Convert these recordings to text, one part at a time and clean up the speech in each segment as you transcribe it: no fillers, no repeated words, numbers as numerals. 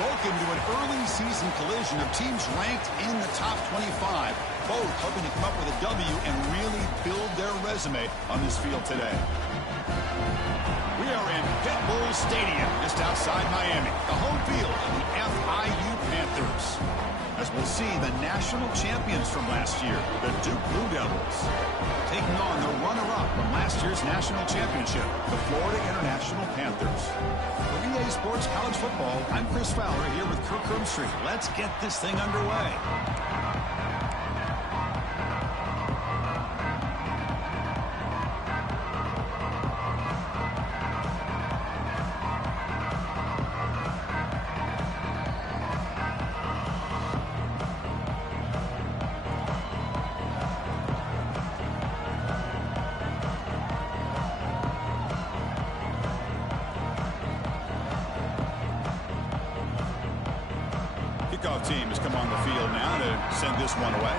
broke into an early season collision of teams ranked in the top 25, both hoping to come up with a W and really build their resume on this field today. We are in Pitbull Stadium, just outside Miami, the home field of the FIU Panthers. As we'll see the national champions from last year, the Duke Blue Devils, taking on the runner-up from last year's national championship, the Florida International Panthers. For EA Sports College Football, I'm Chris Fowler here with Kirk Herbstreit. Let's get this thing underway. Kickoff team has come on the field now to send this one away.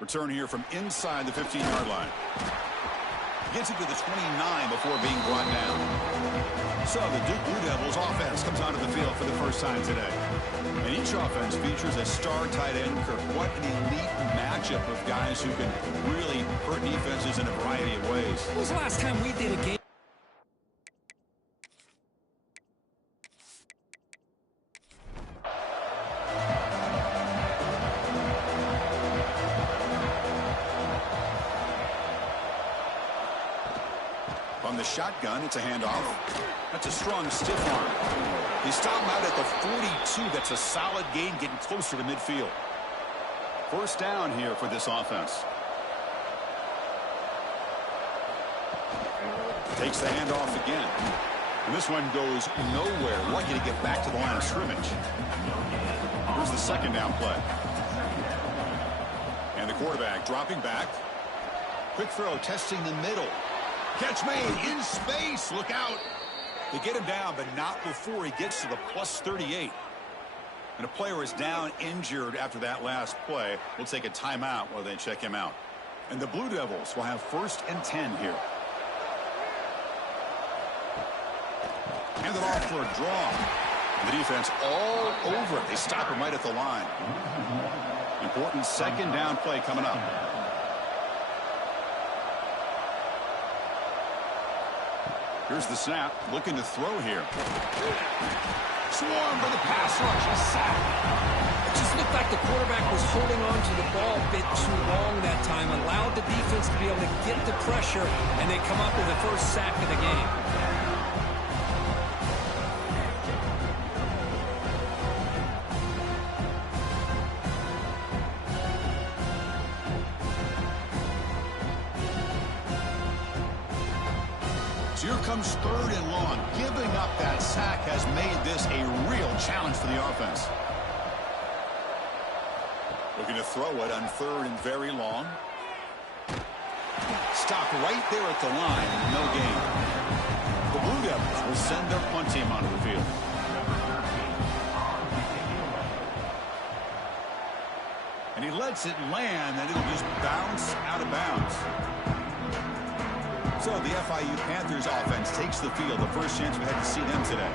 Return here from inside the 15-yard line. Gets it to the 29 before being brought down. So the Duke Blue Devils offense comes onto the field for the first time today. And each offense features a star tight end. Kirk, what an elite matchup of guys who can really hurt defenses in a variety of ways. When was the last time we did a game? On the shotgun, it's a handoff. That's a strong stiff arm. He stopped him out at the 42. That's a solid gain, getting closer to midfield. First down here for this offense. Takes the handoff again. And this one goes nowhere. Lucky to get back to the line of scrimmage. Here's the second down play. And the quarterback dropping back. Quick throw, testing the middle. Catch made in space. Look out. They get him down, but not before he gets to the plus 38. And a player is down injured after that last play. We'll take a timeout while they check him out. And the Blue Devils will have 1st and 10 here. Hand it off for a draw. The defense all over it. They stop him right at the line. Important second down play coming up. Here's the snap, looking to throw here. Swarmed by the pass rush. A sack. It just looked like the quarterback was holding on to the ball a bit too long that time, allowed the defense to be able to get the pressure, and they come up with the first sack of the game. So here comes 3rd and long. Giving up that sack has made this a real challenge for the offense. Looking to throw it on 3rd and very long. Stopped right there at the line. No gain. The Blue Devils will send their punt team onto the field. And he lets it land, and it'll just bounce out of bounds. So the FIU Panthers offense takes the field. The first chance we had to see them today.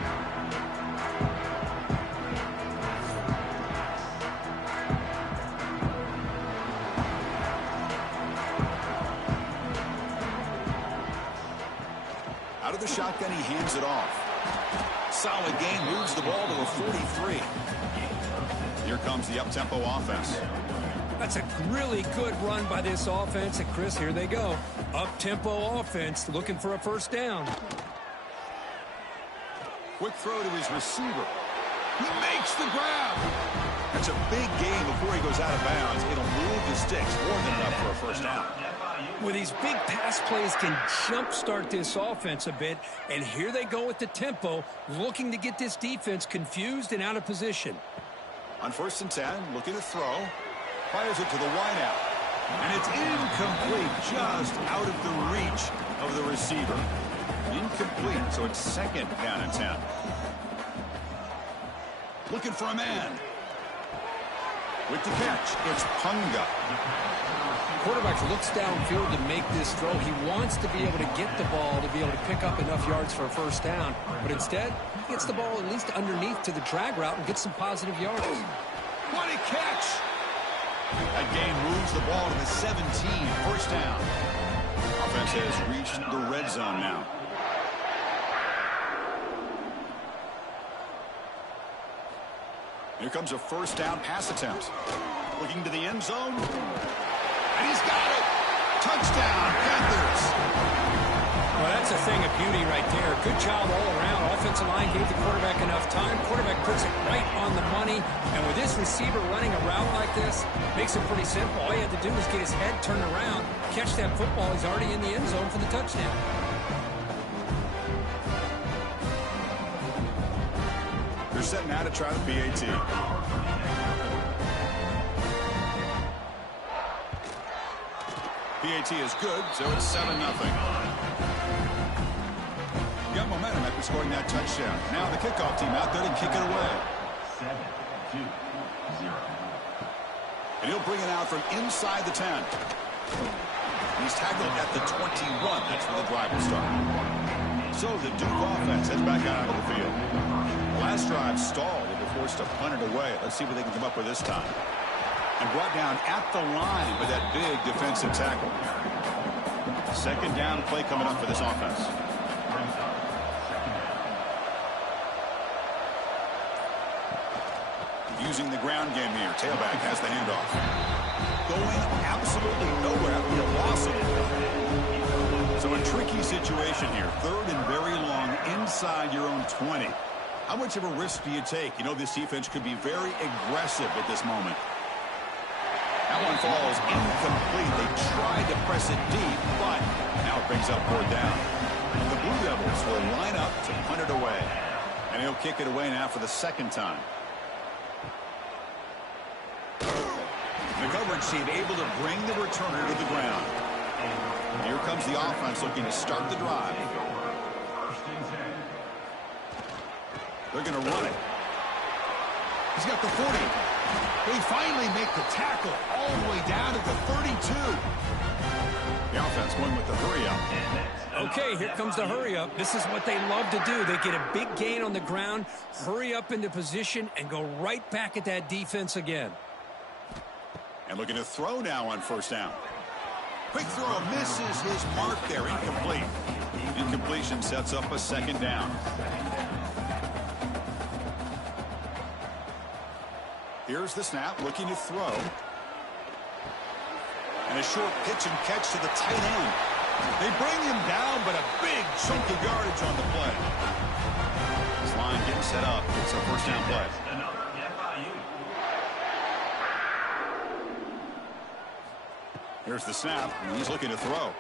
Out of the shotgun, he hands it off. Solid gain, moves the ball to a 43. Here comes the up-tempo offense. That's a really good run by this offense. And, Chris, here they go. Up-tempo offense looking for a first down. Quick throw to his receiver. He makes the grab. That's a big gain before he goes out of bounds. It'll move the sticks more than enough for a first down. Well, these big pass plays can jumpstart this offense a bit. And here they go with the tempo, looking to get this defense confused and out of position. On 1st and 10, looking to throw. Fires it to the wideout. And it's incomplete, just out of the reach of the receiver. Incomplete, so it's 2nd down and 10. Looking for a man. With the catch, it's Punga. Quarterback looks downfield to make this throw. He wants to be able to get the ball to be able to pick up enough yards for a first down. But instead, he gets the ball at least underneath to the drag route and gets some positive yards. What a catch! That gain moves the ball to the 17. First down. Offense has reached the red zone now. Here comes a first down pass attempt. Looking to the end zone. And he's got it! Touchdown, Panthers! Well, that's a thing of beauty right there. Good job all around. Offensive line gave the quarterback enough time. Quarterback puts it right on the money. And with this receiver running a route like this, makes it pretty simple. All he had to do was get his head turned around, catch that football. He's already in the end zone for the touchdown. They're setting out to try the PAT. PAT is good, so it's 7-0. Got momentum after scoring that touchdown. Now the kickoff team out there to kick it away. 7-2-0. And he'll bring it out from inside the 10. He's tackled at the 21. That's where the drive will start. So the Duke offense heads back out onto the field. The last drive stalled. They were forced to punt it away. Let's see what they can come up with this time. And brought down at the line with that big defensive tackle. 2nd down play coming up for this offense. Using the ground game here. Tailback has the handoff. Going absolutely nowhere after the loss of it. So a tricky situation here. 3rd and very long inside your own 20. How much of a risk do you take? You know this defense could be very aggressive at this moment. That one falls incomplete. They tried to press it deep, but now it brings up 4th down. And the Blue Devils will line up to punt it away. And he'll kick it away now for the 2nd time. The coverage team able to bring the returner to the ground. Here comes the offense looking to start the drive. They're going to run it. He's got the 40. They finally make the tackle all the way down to the 32. The offense going with the hurry-up. Okay, here comes the hurry-up. This is what they love to do. They get a big gain on the ground, hurry up into position, and go right back at that defense again. And looking to throw now on 1st down. Quick throw misses his mark there. Incomplete. Incompletion sets up a 2nd down. Here's the snap, looking to throw. And a short pitch and catch to the tight end. They bring him down, but a big chunk of yardage on the play. This line getting set up. It's a first down play. Here's the snap, and he's looking to throw.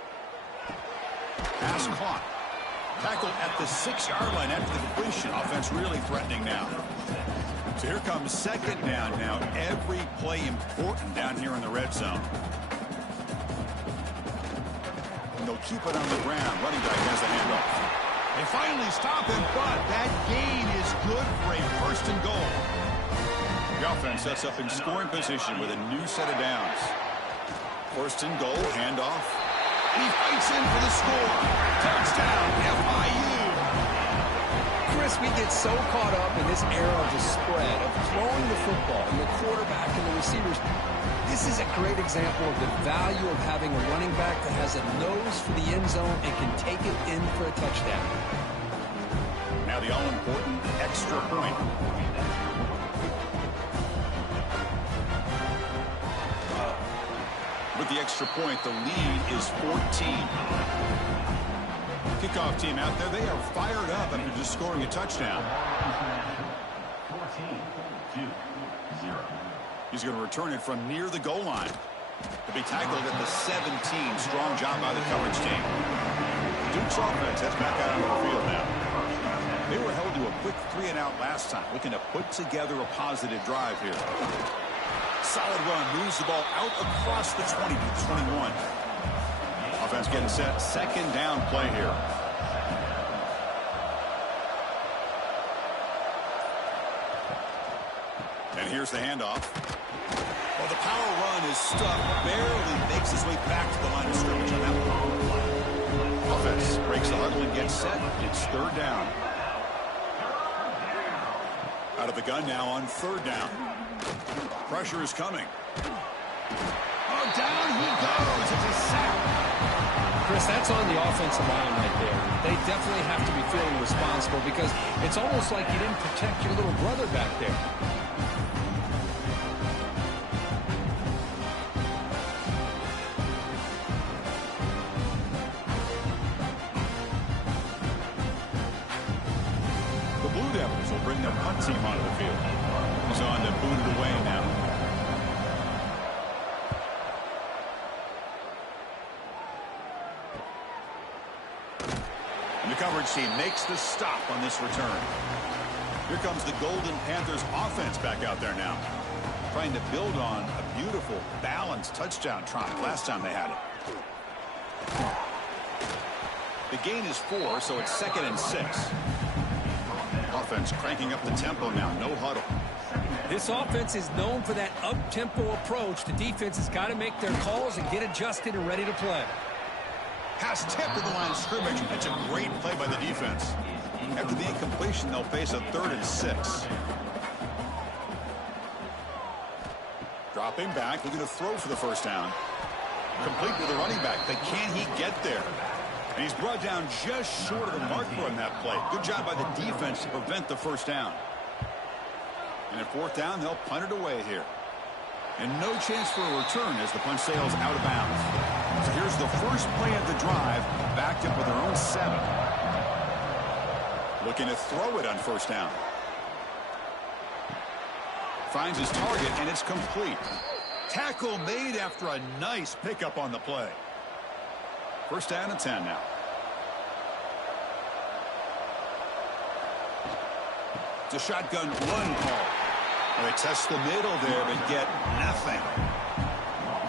Pass caught. Tackled at the 6-yard line after the completion. Offense really threatening now. So here comes second down now. Every play important down here in the red zone. And they'll keep it on the ground. Running back has the handoff. They finally stop him, but that gain is good for a first and goal. The offense sets up in scoring position with a new set of downs. First and goal, handoff. And he fights in for the score. Touchdown, FIU. Chris, we get so caught up in this era of the spread, of throwing the football, and the quarterback and the receivers. This is a great example of the value of having a running back that has a nose for the end zone and can take it in for a touchdown. Now the all-important extra point. With the extra point, the lead is 14. Kickoff team out there, they are fired up after just scoring a touchdown. 14-0. He's going to return it from near the goal line. To be tackled at the 17. Strong job by the coverage team. Duke's offense heads back out onto the field now. They were held to a quick 3-and-out last time, looking to put together a positive drive here. Solid run, moves the ball out across the 20 to 21. Offense getting set, second down play here. And here's the handoff. Well, the power run is stuck, barely makes his way back to the line of scrimmage on that one. Offense breaks the huddle and gets set. It's third down. Out of the gun now on third down. Pressure is coming. Oh, down he goes. It's a sack. Chris, that's on the offensive line right there. They definitely have to be feeling responsible because it's almost like you didn't protect your little brother back there. The Blue Devils will bring their punt team onto the field. He's on to boot it away now. And the coverage team makes the stop on this return. Here comes the Golden Panthers offense back out there now. Trying to build on a beautiful, balanced touchdown trot last time they had it. The gain is 4, so it's 2nd and 6. Offense cranking up the tempo now. No huddle. This offense is known for that up-tempo approach. The defense has got to make their calls and get adjusted and ready to play. Pass tipped to the line of scrimmage. It's a great play by the defense. After the incompletion, they'll face a 3rd and 6. Dropping back, looking to throw for the first down. Complete with the running back, but can he get there? And he's brought down just short of the marker on that play. Good job by the defense to prevent the first down. And at 4th down, they'll punt it away here. And no chance for a return as the punt sails out of bounds. So here's the first play of the drive, backed up with their own 7. Looking to throw it on first down. Finds his target, and it's complete. Tackle made after a nice pickup on the play. First down and 10 now. It's a shotgun run call. Well, they test the middle there, but get nothing.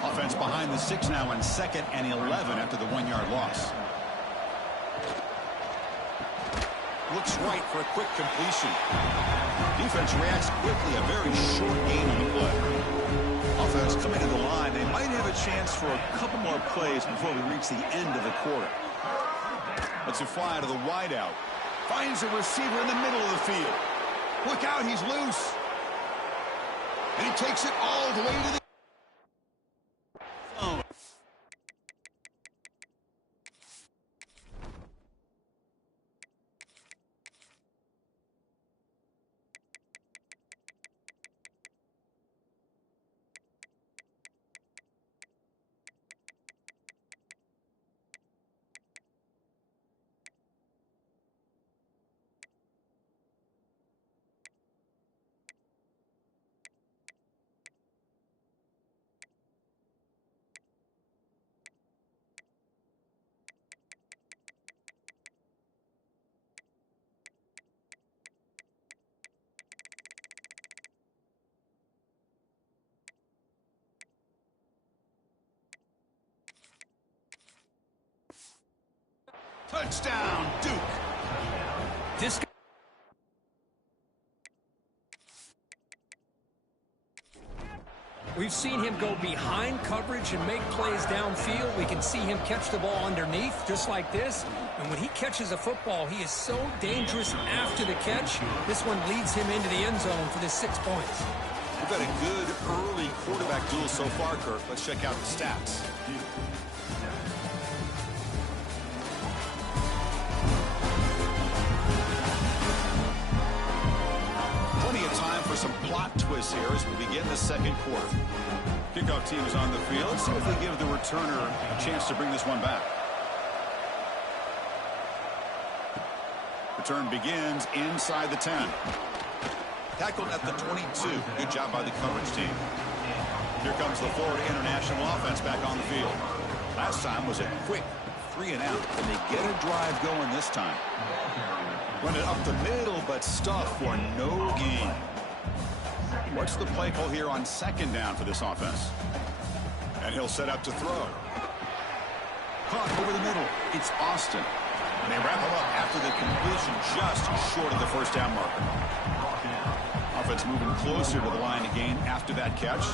Offense behind the 6 now on 2nd and 11 after the 1-yard loss. Looks right for a quick completion. Defense reacts quickly, a very short gain on the play. Offense coming to the line. They might have a chance for a couple more plays before we reach the end of the quarter. Let's it fly to the wideout. Finds a receiver in the middle of the field. Look out, he's loose. And he takes it all the way to the zone. Touchdown, Duke. This We've seen him go behind coverage and make plays downfield. We can see him catch the ball underneath, just like this. And when he catches a football, he is so dangerous after the catch. This one leads him into the end zone for the 6 points. We've had a good early quarterback duel so far, Kirk. Let's check out the stats. Plenty of time for some plot twists here as we begin the second quarter. Kickoff team is on the field. Let's see if they give the returner a chance to bring this one back. Return begins inside the 10. Tackled at the 22. Good job by the coverage team. Here comes the Florida International offense back on the field. Last time was a quick 3 and out. Can they get a drive going this time? Run it up the middle, but stuffed for no gain. What's the play call here on second down for this offense? And he'll set up to throw. Caught over the middle. It's Austin. And they wrap him up after the completion just short of the first down marker. Offense moving closer to the line to gain after that catch.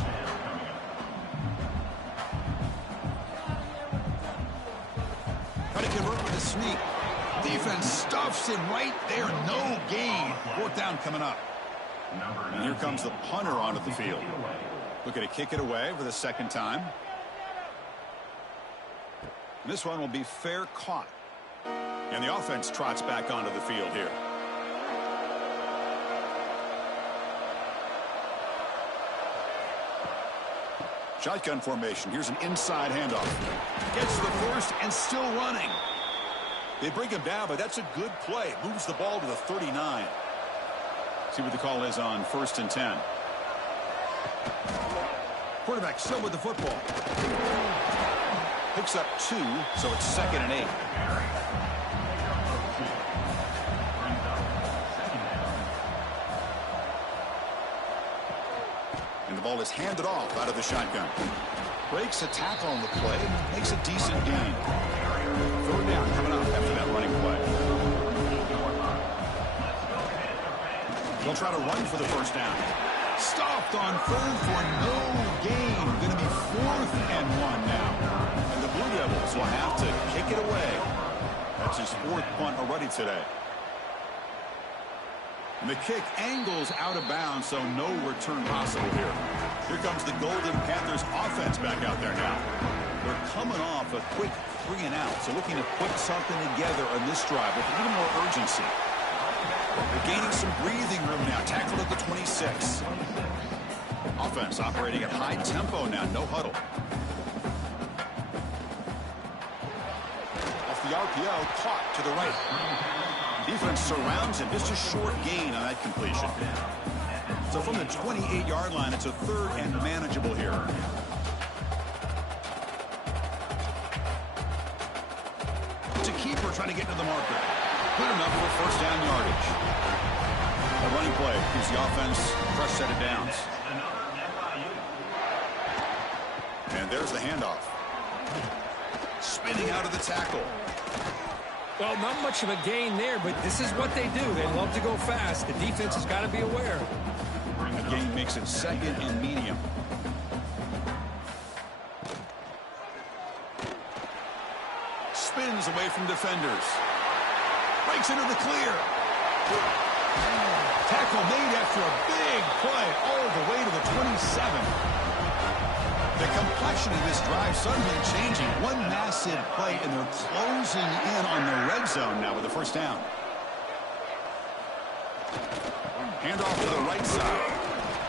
Trying to convert with a sneak. Defense stuffs him right there. No gain. Fourth down coming up. And here comes the punter onto the field. Looking to kick it away for the second time. And this one will be fair caught. And the offense trots back onto the field here. Shotgun formation. Here's an inside handoff. Gets the first and still running. They bring him down, but that's a good play. Moves the ball to the 39. See what the call is on 1st and 10. Quarterback still with the football. Picks up 2, so it's 2nd and 8. And the ball is handed off out of the shotgun. Breaks a tackle on the play and makes a decent gain. 3rd down coming up after that running play. They'll try to run for the first down. Stopped on 3rd for no gain. Going to be 4th and 1 now. And the Blue Devils will have to kick it away. That's his 4th punt already today. And the kick angles out of bounds, so no return possible here. Here comes the Golden Panthers offense back out there now. They're coming off a quick 3 and out, so looking to put something together on this drive with a little more urgency. They're gaining some breathing room now. Tackled at the 26. Offense operating at high tempo now. No huddle. Off the RPO, caught to the right. Defense surrounds him. Just a short gain on that completion. So from the 28-yard line, it's a 3rd and manageable here. It's a keeper trying to get to the marker. Good enough for 1st down yardage. A running play gives the offense a fresh set of downs. And there's the handoff. Spinning out of the tackle. Well, not much of a gain there, but this is what they do. They love to go fast. The defense has got to be aware. A gain makes it 2nd and medium. Spins away from defenders. Breaks into the clear. Tackle made after a big play all the way to the 27. The complexion of this drive suddenly changing. One massive play, and they're closing in on the red zone now with the 1st down. Handoff to the right side.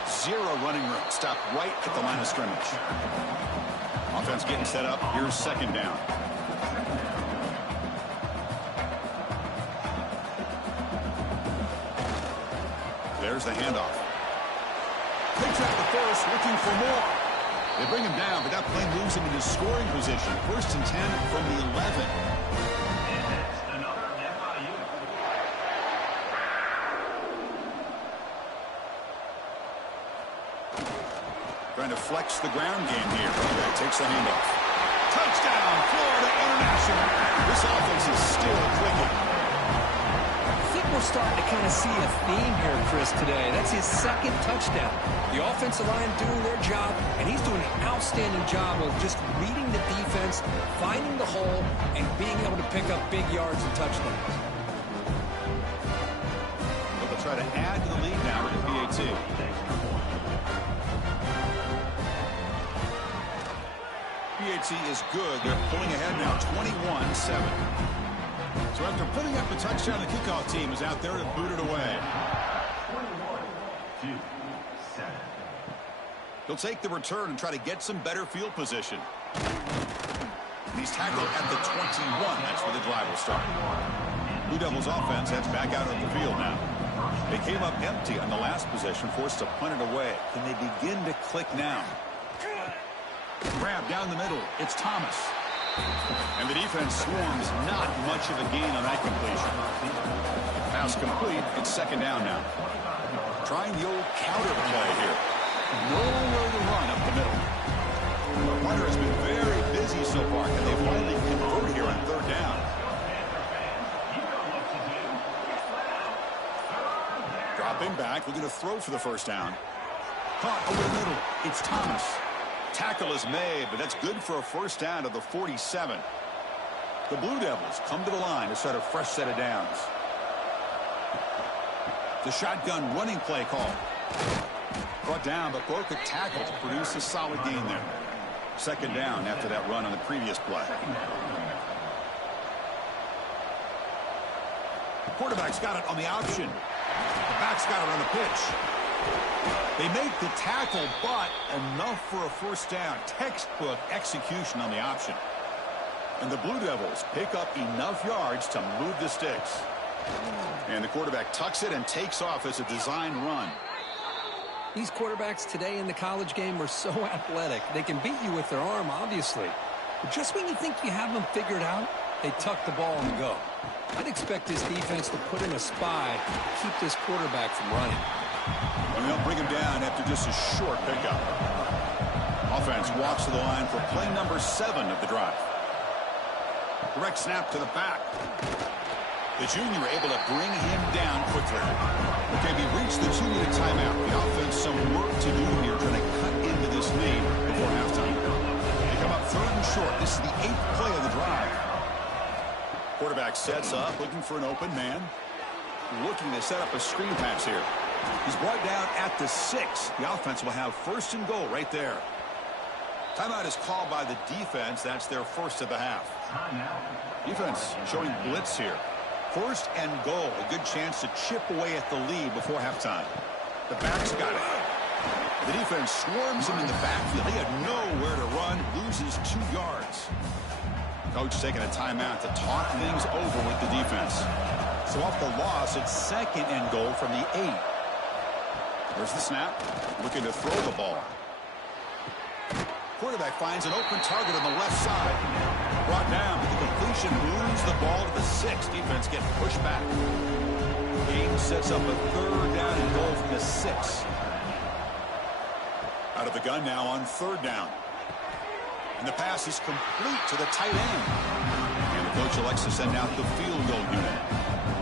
0 running room. Stopped right at the line of scrimmage. Offense getting set up. Here's 2nd down. There's the handoff. Takes out the first, looking for more. They bring him down, but that play moves him into scoring position. 1st and 10 from the 11. Trying to flex the ground game here. Okay, takes the handoff. Touchdown, Florida International. This offense is still clicking. I think we're starting to kind of see a theme here, Chris, today. That's his second touchdown. The offensive line doing their job, and he's doing an outstanding job of just reading the defense, finding the hole, and being able to pick up big yards and touchdowns. But they'll try to add to the lead now with the PAT. PAT is good. They're pulling ahead now, 21-7. So after putting up the touchdown, the kickoff team is out there to boot it away. He'll take the return and try to get some better field position. And he's tackled at the 21. That's where the drive will start. Blue Devils offense heads back out on the field now. They came up empty on the last possession, forced to punt it away. Can they begin to click now? Grab down the middle. It's Thomas. And the defense swarms. Not much of a gain on that completion. Pass complete. It's second down now. Trying the old counter play here. Nowhere to run up the middle. The runner has been very busy so far. Can they finally convert here on third down? Dropping back, looking to throw for the first down. Caught over the middle. It's Thomas. Tackle is made, but that's good for a first down to the 47. The Blue Devils come to the line to start a fresh set of downs. The shotgun running play call. Brought down, but broke a tackle to produce a solid gain there. Second down after that run on the previous play. The quarterback's got it on the option. The back's got it on the pitch. They make the tackle, but enough for a first down. Textbook execution on the option. And the Blue Devils pick up enough yards to move the sticks. And the quarterback tucks it and takes off as a design run. These quarterbacks today in the college game are so athletic. They can beat you with their arm, obviously. But just when you think you have them figured out, they tuck the ball and go. I'd expect this defense to put in a spy to keep this quarterback from running. And they'll bring him down after just a short pickup. Offense walks to the line for play number 7 of the drive. Direct snap to the back. The junior able to bring him down quickly. Okay, we reached the 2-minute timeout. The offense some work to do here, trying to cut into this lead before halftime. They come up 3rd and short. This is the 8th play of the drive. Quarterback sets up, looking for an open man. Looking to set up a screen pass here. He's brought down at the 6. The offense will have 1st and goal right there. Timeout is called by the defense. That's their first of the half. Defense showing blitz here. 1st and goal. A good chance to chip away at the lead before halftime. The back's got it. The defense swarms him in the backfield. He had nowhere to run. Loses 2 yards. Coach taking a timeout to talk things over with the defense. So off the loss, it's 2nd and goal from the 8. There's the snap. Looking to throw the ball. Quarterback finds an open target on the left side. Brought down, but the completion moves the ball to the 6. Defense getting pushed back. Game sets up a 3rd down and goal from the 6. Out of the gun now on 3rd down. And the pass is complete to the tight end. And the coach elects to send out the field goal unit.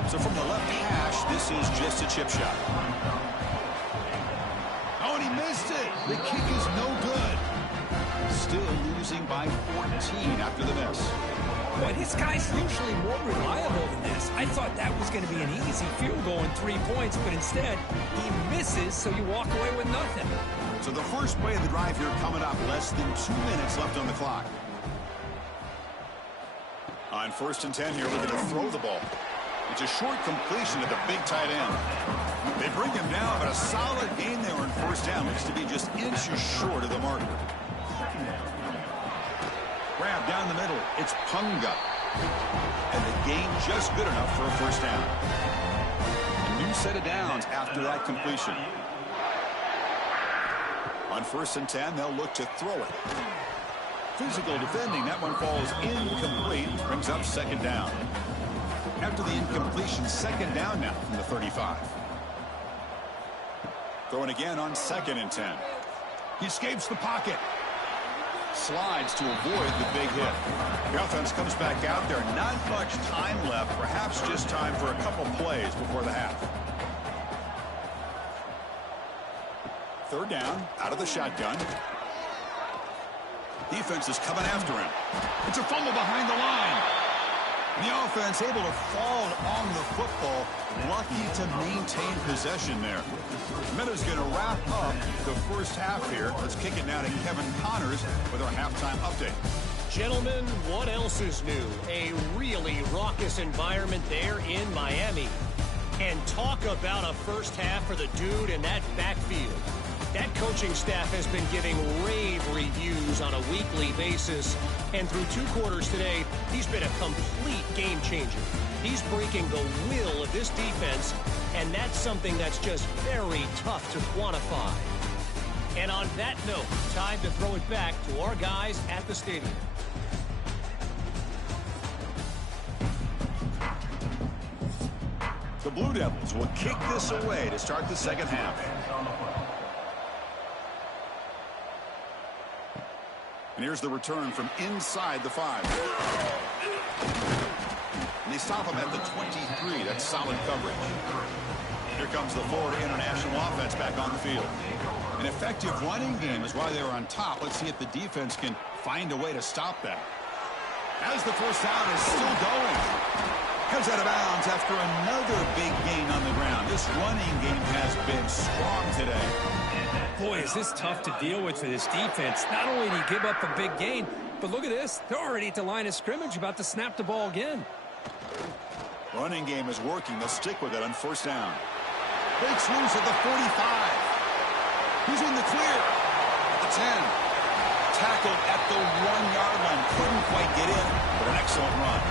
So from the left hash, this is just a chip shot. Oh, and he missed it. The kick is no good. Still losing by 14 after the miss. Boy, this guy's usually more reliable than this. I thought that was going to be an easy field goal and 3 points, but instead, he misses, so you walk away with nothing. So the first play of the drive here coming up, less than 2 minutes left on the clock. On 1st and 10 here, looking to throw the ball. It's a short completion to the big tight end. They bring him down, but a solid gain there on 1st down. Looks to be just inches short of the marker. Grab down the middle. It's Punga. And the gain just good enough for a 1st down. A new set of downs after that completion. On 1st and 10, they'll look to throw it. Physical defending. That one falls incomplete. Brings up 2nd down. After the incompletion, 2nd down now from the 35. Throwing again on 2nd and 10. He escapes the pocket. Slides to avoid the big hit. The offense comes back out there. Not much time left. Perhaps just time for a couple plays before the half. Third down, out of the shotgun. Defense is coming after him. It's a fumble behind the line. And the offense able to fall on the football. Lucky to maintain possession there. Minuta's going to wrap up the first half here. Let's kick it now to Kevin Connors with our halftime update. Gentlemen, what else is new? A really raucous environment there in Miami. And talk about a first half for the dude in that backfield. That coaching staff has been giving rave reviews on a weekly basis. And through 2 quarters today, he's been a complete game changer. He's breaking the will of this defense, and that's something that's just very tough to quantify. And on that note, time to throw it back to our guys at the stadium. The Blue Devils will kick this away to start the second half. And here's the return from inside the 5. And they stop him at the 23. That's solid coverage. Here comes the Florida International offense back on the field. An effective running game is why they were on top. Let's see if the defense can find a way to stop that. As the first down is still going. Comes out of bounds after another big gain on the ground. This running game has been strong today. Boy, is this tough to deal with for this defense. Not only do you give up a big gain, but look at this. They're already at the line of scrimmage, about to snap the ball again. Running game is working. They'll stick with it on first down. Breaks loose at the 45. He's in the clear at the 10. Tackled at the 1-yard line. Couldn't quite get in, but an excellent run.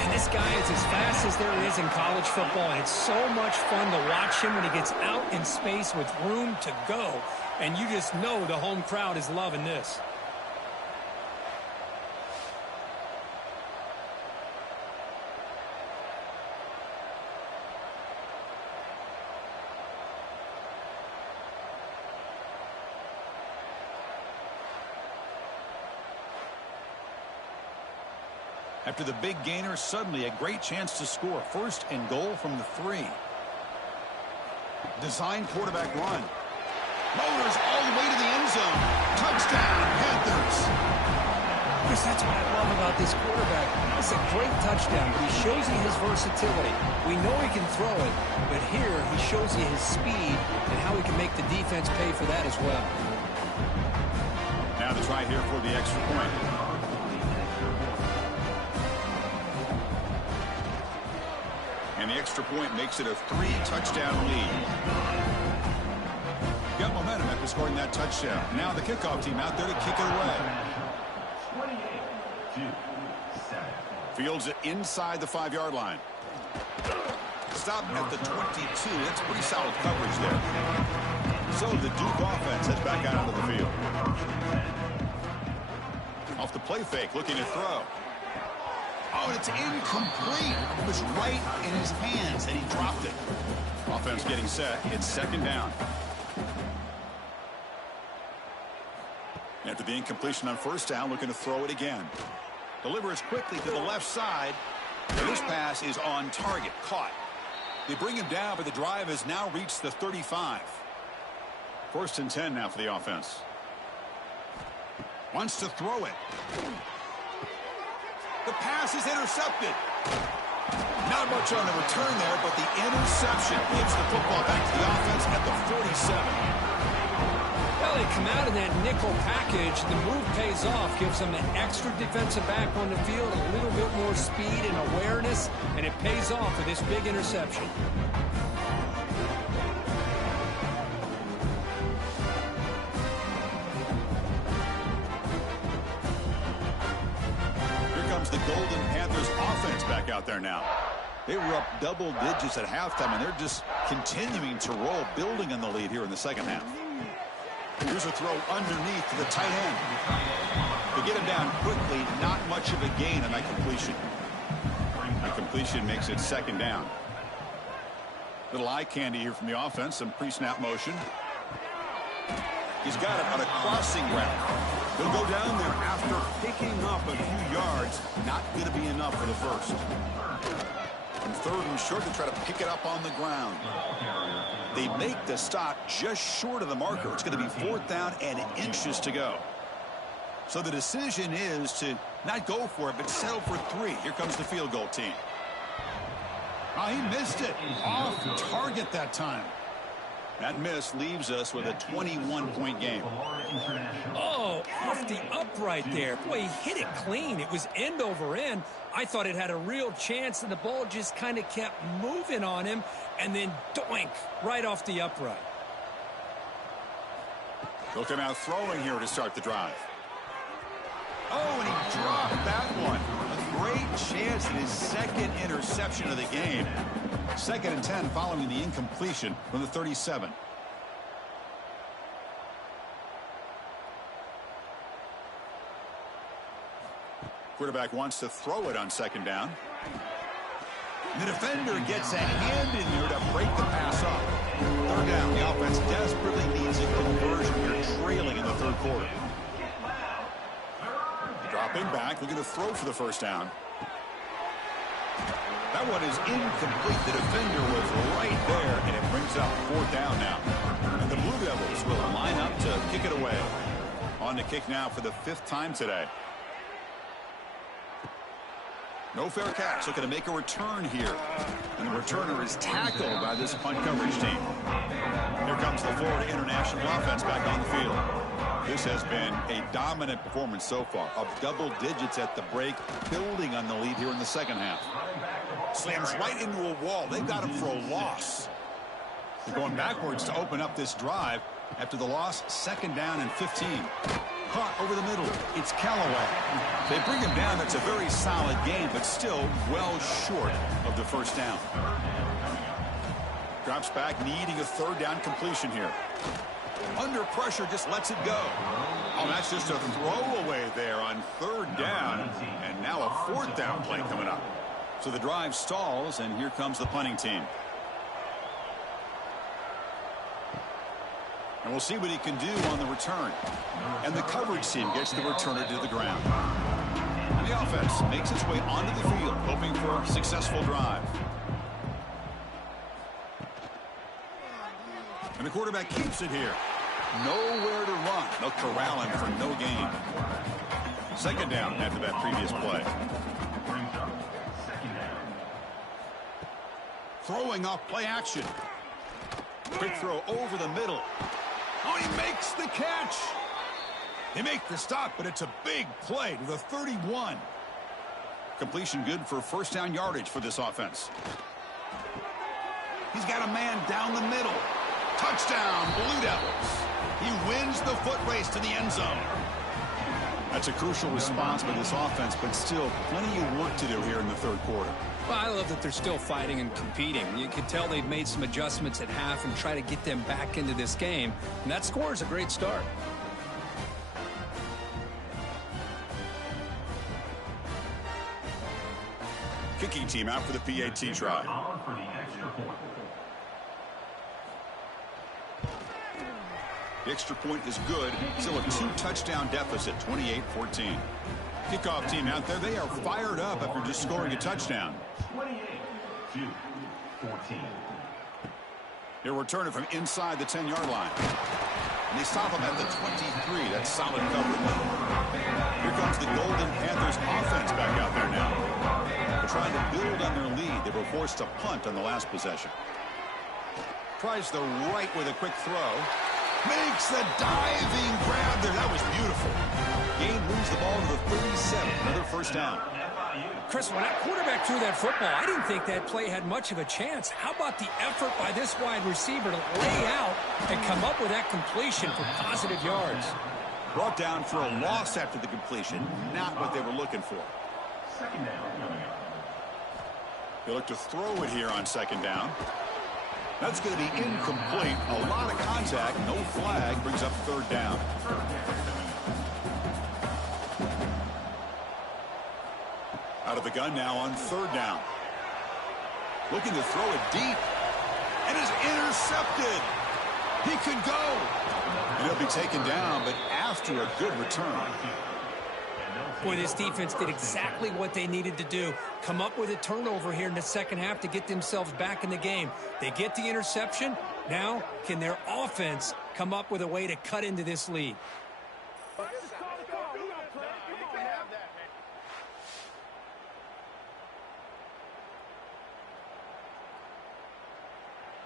And this guy is as fast as there is in college football, and it's so much fun to watch him when he gets out in space with room to go. And you just know the home crowd is loving this. After the big gainer, suddenly a great chance to score. First and goal from the 3. Design quarterback run. Motors all the way to the end zone. Touchdown, Panthers. Chris, that's what I love about this quarterback. It's a great touchdown, but he shows you his versatility. We know he can throw it, but here he shows you his speed and how he can make the defense pay for that as well. Now the try here for the extra point. And the extra point makes it a 3-touchdown lead. Got momentum after scoring that touchdown. Now the kickoff team out there to kick it away. Fields it inside the 5-yard line. Stop at the 22. That's pretty solid coverage there. So the Duke offense heads back out onto the field. Off the play fake, looking to throw. Oh, and it's incomplete. It was right in his hands, and he dropped it. Offense getting set. It's second down. After the incompletion on first down, looking to throw it again. Delivers quickly to the left side. And this pass is on target. Caught. They bring him down, but the drive has now reached the 35. First and 10 now for the offense. Wants to throw it. The pass is intercepted. Not much on the return there, but the interception gives the football back to the offense at the 47. Well, they come out in that nickel package. The move pays off, gives them an extra defensive back on the field, a little bit more speed and awareness, and it pays off for this big interception. The Golden Panthers offense back out there now. They were up double digits at halftime, and they're just continuing to roll, building on the lead here in the second half. Here's a throw underneath to the tight end. They get him down quickly, not much of a gain on that completion. The completion makes it second down. Little eye candy here from the offense, some pre-snap motion. He's got it on a crossing route. He'll go down there after picking up a few yards. Not going to be enough for the first. And third and short to try to pick it up on the ground. They make the stop just short of the marker. It's going to be 4th down and inches to go. So the decision is to not go for it, but settle for 3. Here comes the field goal team. Oh, he missed it. Off target that time. That miss leaves us with a 21-point game. Oh, off the upright there. Boy, he hit it clean. It was end over end. I thought it had a real chance, and the ball just kind of kept moving on him, and then doink, right off the upright. They'll come out throwing here to start the drive. Oh, and he dropped that one. A great chance at his second interception of the game. 2nd and 10 following the incompletion from the 37. Quarterback wants to throw it on 2nd down. The defender gets a hand in there to break the pass up. 3rd down. The offense desperately needs a conversion here, trailing in the 3rd quarter. Dropping back, looking to throw for the 1st down. That one is incomplete. The defender was right there, and it brings up 4th down now. And the Blue Devils will line up to kick it away. On the kick now for the 5th time today. No fair catch. Looking to make a return here. And the returner is tackled by this punt coverage team. Here comes the Florida International offense back on the field. This has been a dominant performance so far. Up double digits at the break, building on the lead here in the 2nd half. Slams right into a wall. They've got him for a loss. They're going backwards to open up this drive after the loss. 2nd down and 15. Caught over the middle. It's Callaway. They bring him down. That's a very solid game, but still well short of the 1st down. Drops back, needing a 3rd down completion here. Under pressure, just lets it go. Oh, that's just a throwaway there on 3rd down. And now a 4th down play coming up. So the drive stalls, and here comes the punting team. And we'll see what he can do on the return. And the coverage team gets the returner to the ground. And the offense makes its way onto the field, hoping for a successful drive. And the quarterback keeps it here. Nowhere to run. They'll corral him for no gain. 2nd down after that previous play. Throwing off play action. Quick throw over the middle. Oh, he makes the catch. They make the stop, but it's a big play to the 31. Completion good for 1st down yardage for this offense. He's got a man down the middle. Touchdown, Blue Devils. He wins the foot race to the end zone. That's a crucial response by this offense, but still plenty of work to do here in the 3rd quarter. Well, I love that they're still fighting and competing. You can tell they've made some adjustments at half and try to get them back into this game. And that score is a great start. Kicking team out for the PAT try. The extra point is good. Still a 2-touchdown deficit, 28-14. Kickoff team out there, they are fired up after just scoring a touchdown. 28-14. He'll return it from inside the 10-yard line. And they stop him at the 23. That's solid coverage. Here comes the Golden Panthers offense back out there now. They're trying to build on their lead. They were forced to punt on the last possession. Tries the right with a quick throw. Makes the diving grab there. That was beautiful. Gain moves the ball to the 37. Another 1st down. Chris, when that quarterback threw that football, I didn't think that play had much of a chance. How about the effort by this wide receiver to lay out and come up with that completion for positive yards? Brought down for a loss after the completion. Not what they were looking for. 2nd down. They look to throw it here on 2nd down. That's going to be incomplete. A lot of contact. No flag. Brings up 3rd down. Out of the gun now on 3rd down. Looking to throw it deep. And is intercepted. He could go. And he'll be taken down, but after a good return. Boy, this defense did exactly what they needed to do. Come up with a turnover here in the second half to get themselves back in the game. They get the interception. Now, can their offense come up with a way to cut into this lead?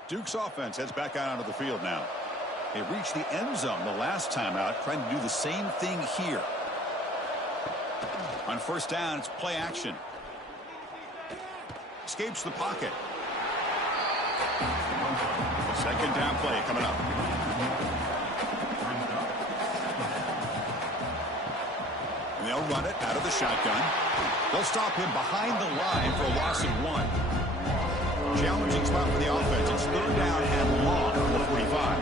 Duke's offense heads back out onto the field now. They reached the end zone the last time out, trying to do the same thing here. On first down, it's play action. Escapes the pocket. Second down play coming up. And they'll run it out of the shotgun. They'll stop him behind the line for a loss of 1. Challenging spot for the offense. It's third down and long on the 45.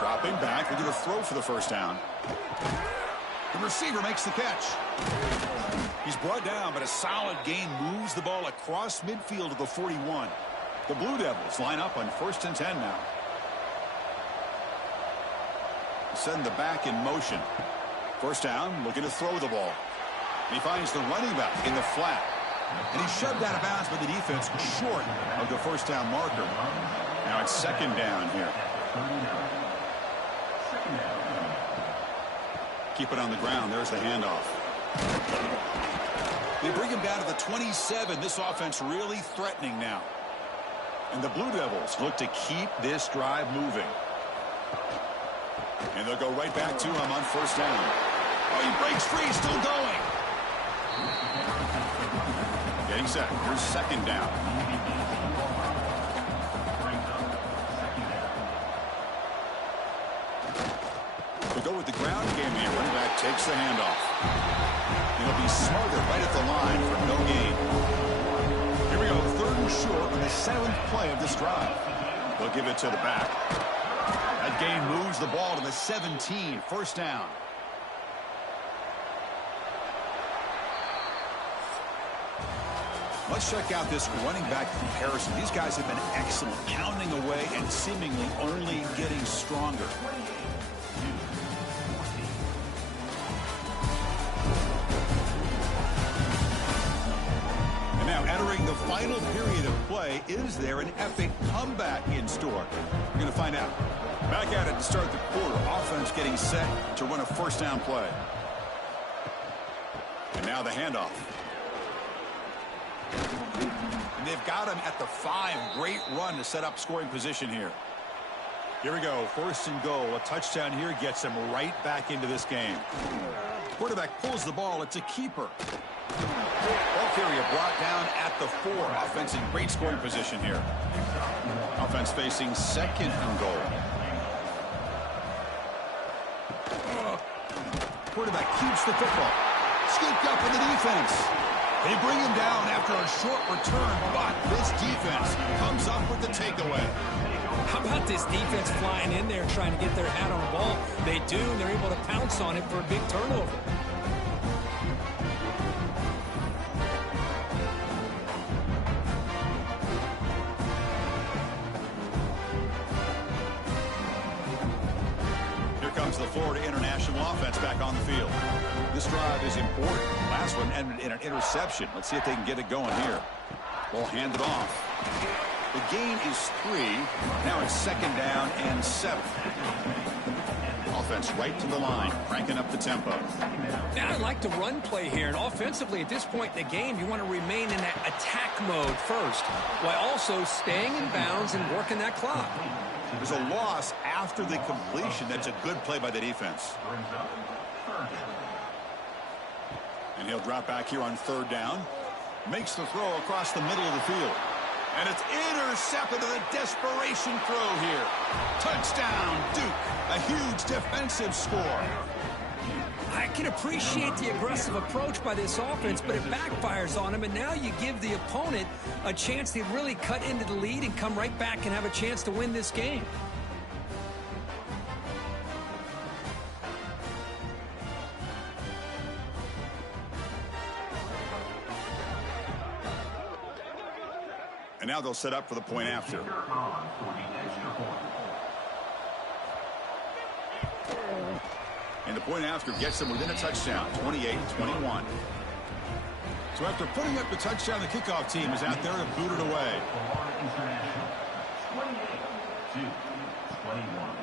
Dropping back. They're going to throw for the first down. The receiver makes the catch. He's brought down, but a solid gain moves the ball across midfield to the 41. The Blue Devils line up on 1st and 10 now. Send the back in motion. First down, looking to throw the ball. He finds the running back in the flat. And he's shoved out of bounds by the defense short of the first down marker. Now it's second down here. Keep it on the ground. There's the handoff. They bring him down to the 27. This offense really threatening now. And the Blue Devils look to keep this drive moving. And they'll go right back to him on first down. Oh, he breaks free, still going. Getting set. Here's second down. We'll go with the ground game here. Running back takes the handoff. He'll be smothered right at the line for no gain. Here we go, third and short on the 7th play of this drive. They'll give it to the back. That gain moves the ball to the 17. First down. Let's check out this running back comparison. These guys have been excellent, pounding away and seemingly only getting stronger. And now entering the final period of play, is there an epic comeback in store? We're going to find out. Back at it to start the quarter. Offense getting set to run a first down play. And now the handoff. And they've got him at the 5. Great run to set up scoring position here. Here we go. First and goal. A touchdown here gets him right back into this game. Quarterback pulls the ball. It's a keeper. Ball carrier brought down at the 4. Offense in great scoring position here. Offense facing second and goal. Quarterback keeps the football. Scooped up in the defense. They bring him down after a short return, but this defense comes up with the takeaway. How about this defense flying in there trying to get their hat on the ball? They do, and they're able to pounce on it for a big turnover. Here comes the Florida International offense back on the field. This drive is important. Last one ended in an interception. Let's see if they can get it going here. Ball handed off. The gain is 3. Now it's second down and 7. Offense right to the line, cranking up the tempo. Now I like the run play here, and offensively at this point in the game, you want to remain in that attack mode first, while also staying in bounds and working that clock. There's a loss after the completion. That's a good play by the defense. And he'll drop back here on third down. Makes the throw across the middle of the field. And it's intercepted to the desperation throw here. Touchdown, Duke. A huge defensive score. I can appreciate the aggressive approach by this offense, but it backfires on him, and now you give the opponent a chance to really cut into the lead and come right back and have a chance to win this game. And now they'll set up for the point after. And the point after gets them within a touchdown, 28-21. So after putting up the touchdown, the kickoff team is out there to boot it away.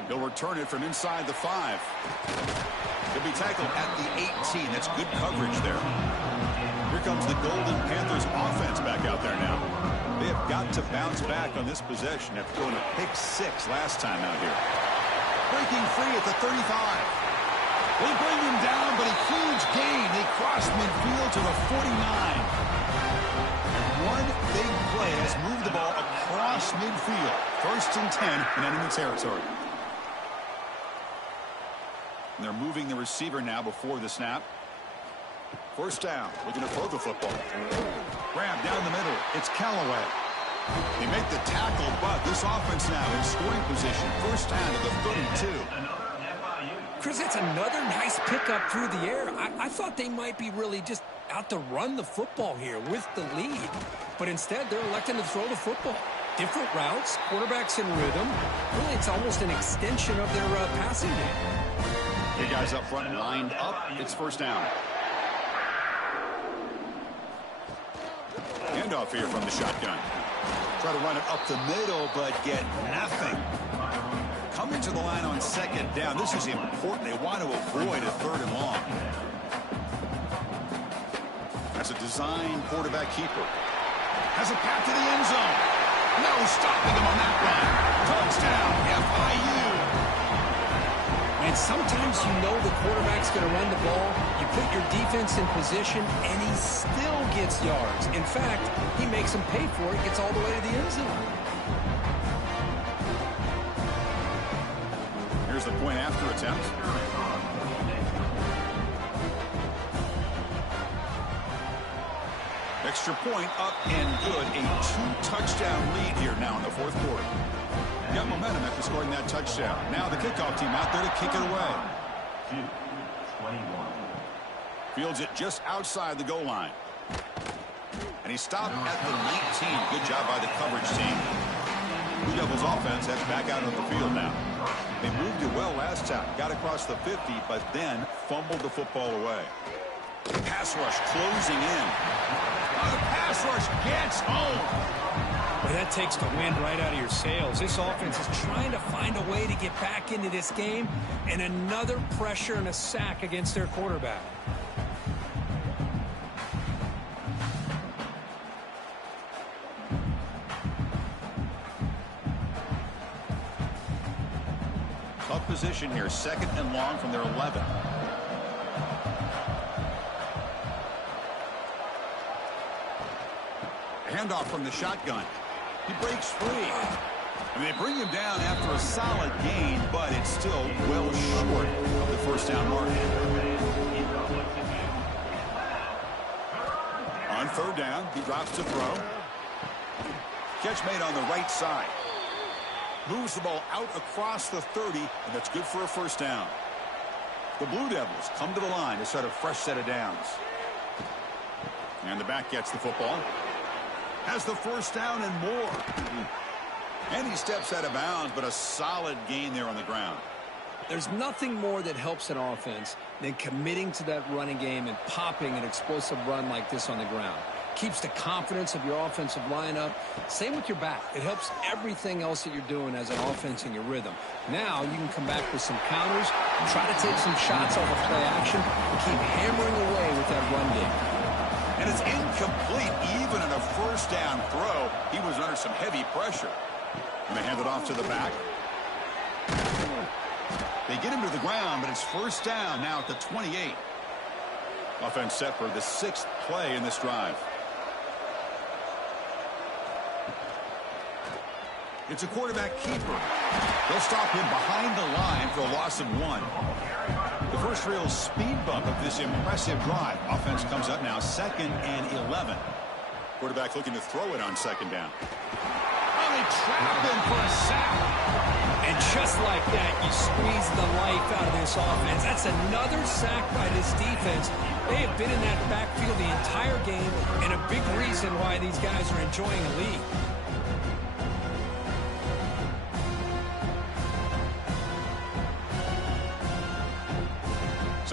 He'll return it from inside the 5. He'll be tackled at the 18. That's good coverage there. Here comes the Golden Panthers offense back out there now. They have got to bounce back on this possession after throwing a pick 6 last time out here. Breaking free at the 35. They bring him down, but a huge gain. They cross midfield to the 49. And one big play has moved the ball across midfield. 1st and 10 in enemy territory. And they're moving the receiver now before the snap. 1st down, looking to throw the football. Grab down the middle. It's Callaway. They make the tackle, but this offense now in scoring position. 1st down to the 32. Chris, it's another nice pickup through the air. I thought they might be really just out to run the football here with the lead. But instead, they're electing to throw the football. Different routes, quarterbacks in rhythm. Really, it's almost an extension of their passing game. Your guys up front lined up. It's 1st down. Handoff here from the shotgun. Try to run it up the middle, but get nothing. Coming to the line on 2nd down. This is important. They want to avoid a 3rd and long. That's a design quarterback keeper. Has a path to the end zone. No stopping him on that run. Touchdown, FIU. And sometimes you know the quarterback's going to run the ball. You put your defense in position, and he still gets yards. In fact, he makes them pay for it, gets all the way to the end zone. Here's the point after attempt. Extra point up and good. A 2-touchdown lead here now in the 4th quarter. Got momentum after scoring that touchdown. Now the kickoff team out there to kick it away. Fields it just outside the goal line. And he stopped at the 19. Good job by the coverage team. Blue Devils offense heads back out on the field now. They moved it well last time. Got across the 50, but then fumbled the football away. Pass rush closing in. Oh, the pass rush gets home. Well, that takes the wind right out of your sails. This offense is trying to find a way to get back into this game, and another pressure and a sack against their quarterback. Tough position here. 2nd and long from their 11. Handoff from the shotgun. He breaks free. And they bring him down after a solid gain, but it's still well short of the 1st down mark. On 3rd down, he drops to throw. Catch made on the right side. Moves the ball out across the 30, and that's good for a 1st down. The Blue Devils come to the line to start a fresh set of downs. And the back gets the football. Has the 1st down and more. And he steps out of bounds, but a solid gain there on the ground. There's nothing more that helps an offense than committing to that running game and popping an explosive run like this on the ground. Keeps the confidence of your offensive lineup. Same with your back. It helps everything else that you're doing as an offense in your rhythm. Now you can come back with some counters, try to take some shots off of play action, and keep hammering away with that run game. And it's incomplete even on a 1st down throw. He was under some heavy pressure. And they hand it off to the back. They get him to the ground, but it's 1st down now at the 28. Offense set for the 6th play in this drive. It's a quarterback keeper. They'll stop him behind the line for a loss of 1. The first real speed bump of this impressive drive. Offense comes up now 2nd and 11. Quarterback looking to throw it on 2nd down. Oh, they trap him for a sack. And just like that, you squeeze the life out of this offense. That's another sack by this defense. They have been in that backfield the entire game, and a big reason why these guys are enjoying a lead.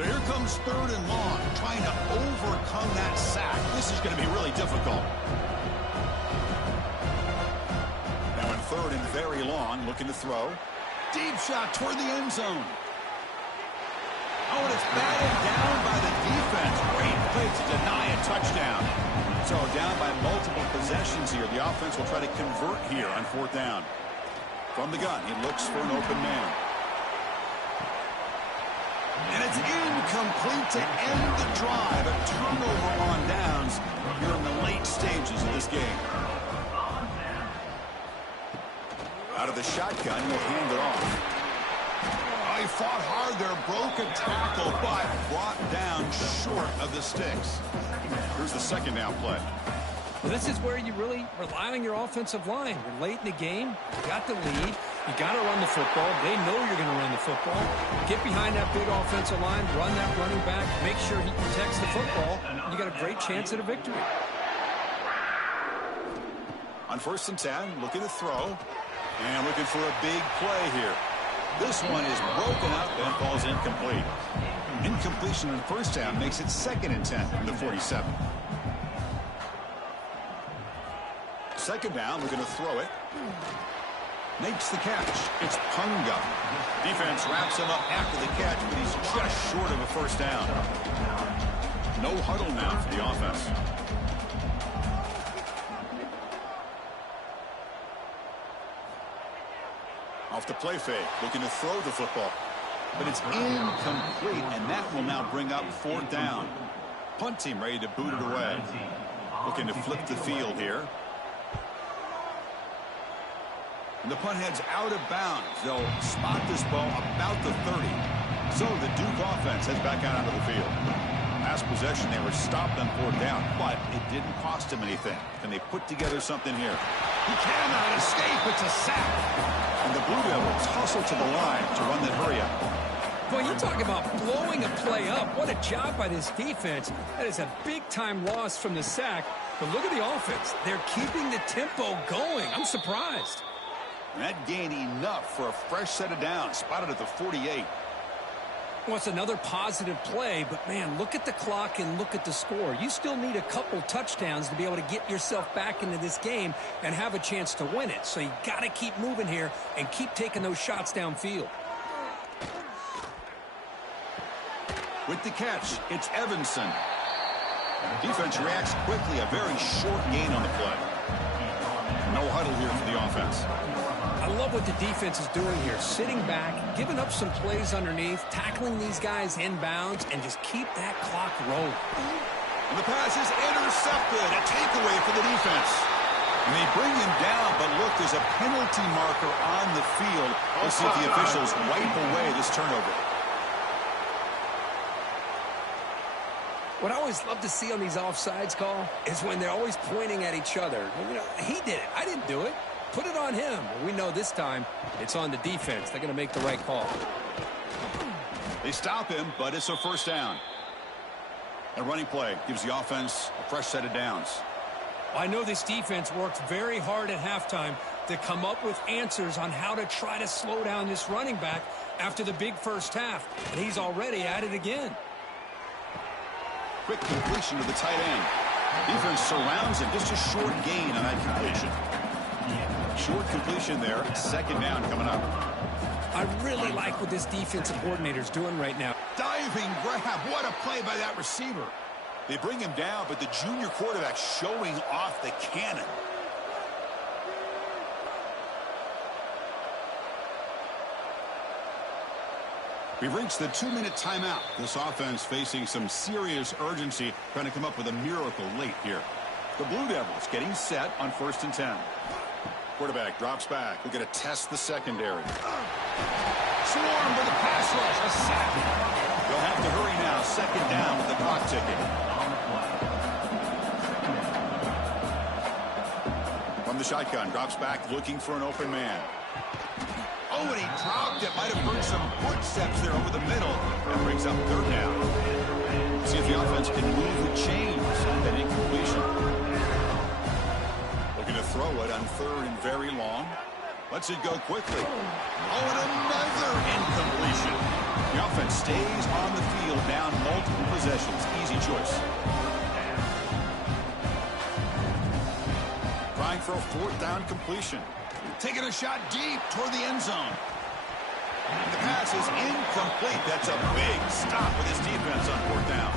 So here comes 3rd and long, trying to overcome that sack. This is going to be really difficult. Now in 3rd and very long, looking to throw. Deep shot toward the end zone. Oh, and it's batted down by the defense. Great play to deny a touchdown. So down by multiple possessions here. The offense will try to convert here on 4th down. From the gun, he looks for an open man. And it's incomplete to end the drive. A turnover on downs here in the late stages of this game. Out of the shotgun, he'll hand it off. He fought hard there, broke a tackle, but brought down short of the sticks. Here's the 2nd down play. Well, this is where you really rely on your offensive line. You're late in the game. You got the lead. You got to run the football. They know you're going to run the football. Get behind that big offensive line, run that running back, make sure he protects the football. You got a great chance at a victory. On 1st and 10, looking to throw. And looking for a big play here. This one is broken up and falls incomplete. Incompletion in 1st down makes it 2nd and 10 from the 47. 2nd down, we're going to throw it. Makes the catch. It's Punga. Defense wraps him up after the catch, but he's just short of a 1st down. No huddle now for the offense. Off the play fake, looking to throw the football. But it's incomplete, and that will now bring up 4th down. Punt team ready to boot it away. Looking to flip the field here. And the punt heads out of bounds. They'll spot this ball about the 30. So the Duke offense heads back out onto the field. Last possession, they were stopped on 4th down, but it didn't cost them anything. Can they put together something here? He cannot escape. It's a sack. And the Blue Devils hustle to the line to run that hurry up. Boy, you talk about blowing a play up. What a job by this defense. That is a big-time loss from the sack. But look at the offense. They're keeping the tempo going. I'm surprised. And that gained enough for a fresh set of downs, spotted at the 48. Well, it's another positive play, but, man, look at the clock and look at the score. You still need a couple touchdowns to be able to get yourself back into this game and have a chance to win it. So you got to keep moving here and keep taking those shots downfield. With the catch, it's Evanson. Defense reacts quickly, a very short gain on the play. No huddle here for the offense. I love what the defense is doing here. Sitting back, giving up some plays underneath, tackling these guys inbounds, and just keep that clock rolling. And the pass is intercepted. A takeaway for the defense. And they bring him down, but look, there's a penalty marker on the field. We'll see if the officials wipe away this turnover. What I always love to see on these offsides call is when they're always pointing at each other. You know, he did it. I didn't do it. Put it on him. We know this time it's on the defense. They're going to make the right call. They stop him, but it's a 1st down. A running play gives the offense a fresh set of downs. I know this defense worked very hard at halftime to come up with answers on how to try to slow down this running back after the big 1st half. And he's already at it again. Quick completion to the tight end. Defense surrounds him. Just a short gain on that completion. Short completion there. 2nd down coming up. I really like what this defensive coordinator's doing right now. Diving grab. What a play by that receiver. They bring him down, but the junior quarterback showing off the cannon. We've reached the 2-minute timeout. This offense facing some serious urgency, trying to come up with a miracle late here. The Blue Devils getting set on 1st and 10. Quarterback drops back. We're going to test the secondary. Swarm with a pass rush. A sack. They'll have to hurry now. 2nd down with the clock ticking. From the shotgun, drops back looking for an open man. Oh, and he dropped it. Might have heard some footsteps there over the middle. That brings up 3rd down. See if the offense can move the chains on that incompletion. Looking to throw it on 3rd and very long. Lets it go quickly. Oh, and another incompletion. The offense stays on the field, down multiple possessions. Easy choice. Trying for a fourth down completion. Taking a shot deep toward the end zone. The pass is incomplete. That's a big stop with his defense on fourth down.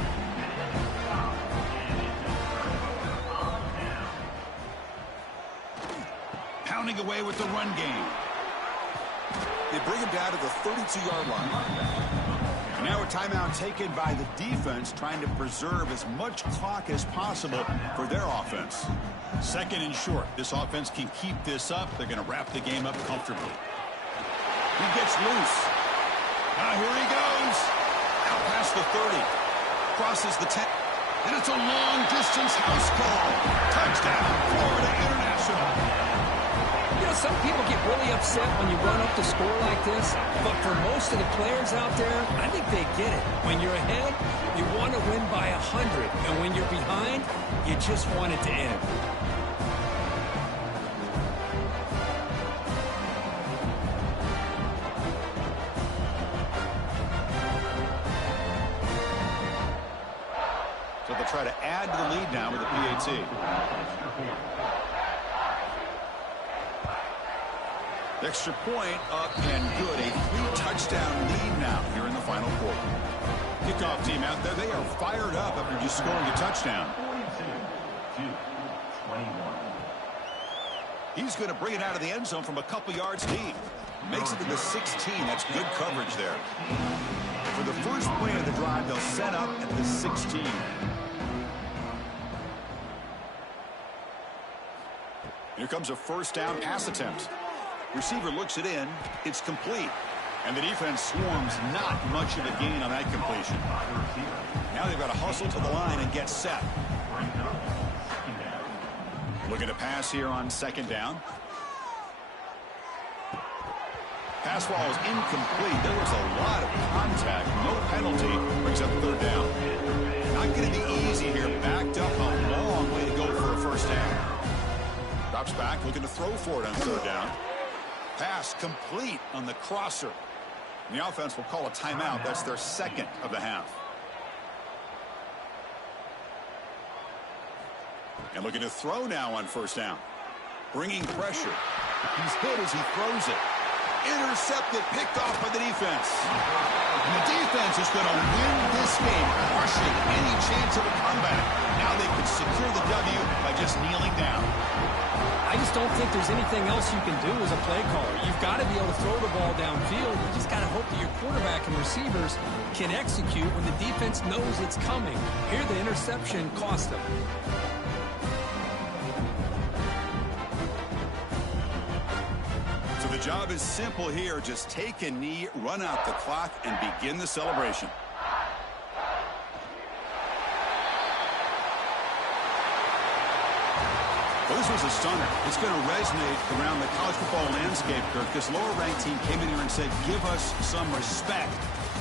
Pounding away with the run game. They bring him down to the 32-yard line. And now a timeout taken by the defense, trying to preserve as much clock as possible for their offense. Second and short. This offense can keep this up. They're going to wrap the game up comfortably. He gets loose. Now here he goes. Out past the 30. Crosses the 10. And it's a long-distance house call. Touchdown, Florida International. You know, some people get really upset when you run up the score like this, but for most of the players out there, I think they get it. When you're ahead, you want to win by 100, and when you're behind, you just want it to end. So they'll try to add to the lead now with the PAT. Extra point up and good. A 3-touchdown lead now here in the final quarter. Kickoff team out there. They are fired up after just scoring a touchdown. 42-21. He's going to bring it out of the end zone from a couple yards deep. Makes it to the 16. That's good coverage there. For the first play of the drive, they'll set up at the 16. Here comes a first down pass attempt. Receiver looks it in. It's complete. And the defense swarms not much of a gain on that completion. Now they've got to hustle to the line and get set. Looking to pass here on second down. Pass ball is incomplete. There was a lot of contact. No penalty. Brings up third down. Not going to be easy here. Backed up a long way to go for a first down. Drops back, looking to throw for it on third down. Pass complete on the crosser. And the offense will call a timeout. That's their second of the half. And looking to throw now on first down. Bringing pressure. He's hit as he throws it. Intercepted, picked off by the defense. And the defense is going to win this game, crushing any chance of a comeback. Now they can secure the W by just kneeling down. I just don't think there's anything else you can do as a play caller. You've got to be able to throw the ball downfield. You just got to hope that your quarterback and receivers can execute when the defense knows it's coming. Here, the interception cost them. So the job is simple here. Just take a knee, run out the clock, and begin the celebration. Well, this was a stunner. It's going to resonate around the college football landscape, Kirk. This lower-ranked team came in here and said, give us some respect.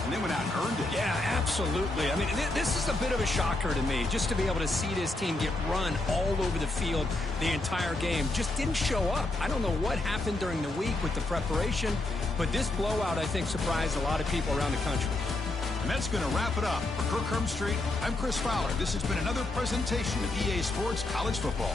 And they went out and earned it. Yeah, absolutely. I mean, this is a bit of a shocker to me, just to be able to see this team get run all over the field the entire game. Just didn't show up. I don't know what happened during the week with the preparation, but this blowout, I think, surprised a lot of people around the country. And that's going to wrap it up. For Kirk Street, I'm Chris Fowler. This has been another presentation of EA Sports College Football.